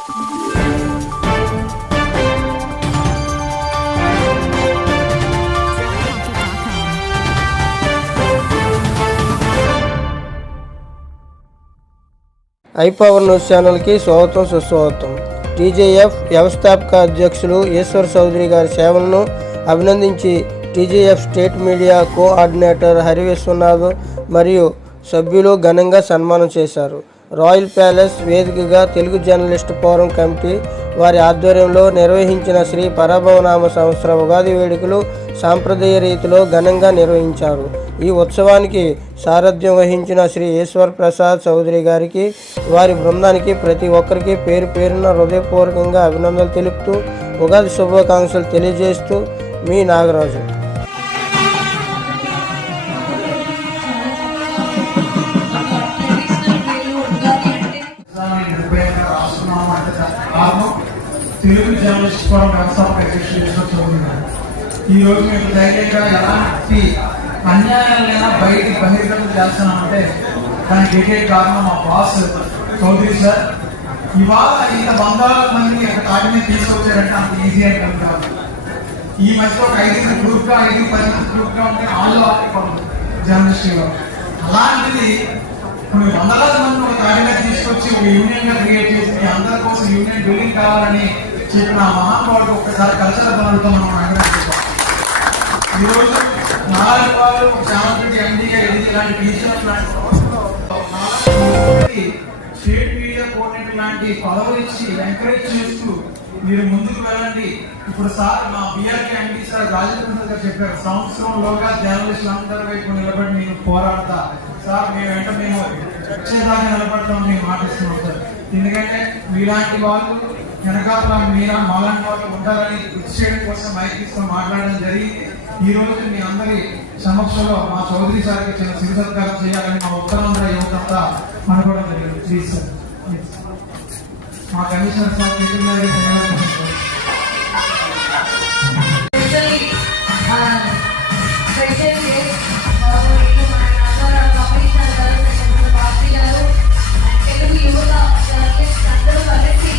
ఐపవర్ news ఛానల్కి స్వాగతం సుస్వాగతం. టీజేఎఫ్ వ్యవస్థాపక అధ్యక్షులు ఈశ్వర్ చౌదరి గారి సేవలను అభినందించి TJF state media coordinator Hari Vishwanath మరియు సభ్యులు ఘనంగా సన్మానం చేశారు. రాయల్ ప్యాలెస్ వేదికగా తెలుగు జర్నలిస్ట్ ఫోరం కమిటీ వారి ఆధ్వర్యంలో నిర్వహించిన శ్రీ పరభవనామ సంవత్సర ఉగాది వేడుకలు సాంప్రదాయ రీతిలో ఘనంగా నిర్వహించారు. ఈ ఉత్సవానికి సారథ్యం వహించిన శ్రీ ఈశ్వర్ ప్రసాద్ చౌదరి గారికి, వారి బృందానికి ప్రతి ఒక్కరికి పేరు పేరున హృదయపూర్వకంగా అభినందనలు తెలుపుతూ ఉగాది శుభాకాంక్షలు తెలియజేస్తూ మీ నాగరాజు. తెలుగు జర్నలిస్ట్ ఫోరం వ్యవస్థాపక అధ్యక్షులు ఈశ్వర్ చౌదరి గారు ఈరోజు మేము ధైర్యంగా ఎలాంటి అన్యాయాలైనా బయటికి బహిర్గతం చేస్తున్నామంటే దానికి ఏకైక కారణం మా బాస్ చౌదరి సార్. ఇవాళ ఇంత వందల మంది ఒక తాటి మీద తీసుకొచ్చారంటే అంత ఈజీ అని కాదు. ఈ మధ్య ఒక 5 గ్రూప్గా 5-10 గ్రూప్గా ఉంటే వాళ్ళు ఆడుకోండి జర్నలిస్టులో. అలాంటిది ఇప్పుడు వందలాది మంది ఒక తాటి మీద తీసుకొచ్చి ఒక యూనియన్ గా క్రియేట్ చేసి మీ అందరి కోసం యూనియన్ బిల్డింగ్ కావాలని చెప్పిన మహానుభావుడు ఒక్కసారి కల్చరల్ పనులతో మనం అభినందిస్తాం. ఈరోజు 4 వాళ్ళు చాలామంది ఎండీగా ఇలాంటి టీచర్స్ స్టేట్ మీడియా కోఆర్డినేటర్ లాంటి పదవులు ఇచ్చి ఎంకరేజ్ చేస్తూ మీరు ముందుకు వెళ్ళండి. ఇప్పుడు సార్ మా బిఆర్కే ఎండీ సార్ రాజేంద్ర గారు చెప్పారు, సంవత్సరంలోగా జర్నలిస్టులు అందరి వైపు నిలబడి నేను పోరాడతా సార్, మేము వచ్చేదాకా నిలబడతాం మేము మాటిస్తున్నాం సార్. ఎందుకంటే మీలాంటి వాళ్ళు వెనకాల మాలాంటి వాళ్ళు ఉంటారని కృషి చేయడం కోసం మైక్ తీసుకొని మాట్లాడడం జరిగింది. ఈ రోజు మీ అందరి సమక్షంలో మా చౌదరి సార్కి చిన్న శివ సత్కారం చేయాలని మా ఉత్తరాంధ్ర యువతంతా అనుకోవడం జరిగింది. ప్లీజ్ సార్, మా కమిషనర్ సార్ తెలుగు యువత జర్నలిస్ట్ అందరూ కలిసి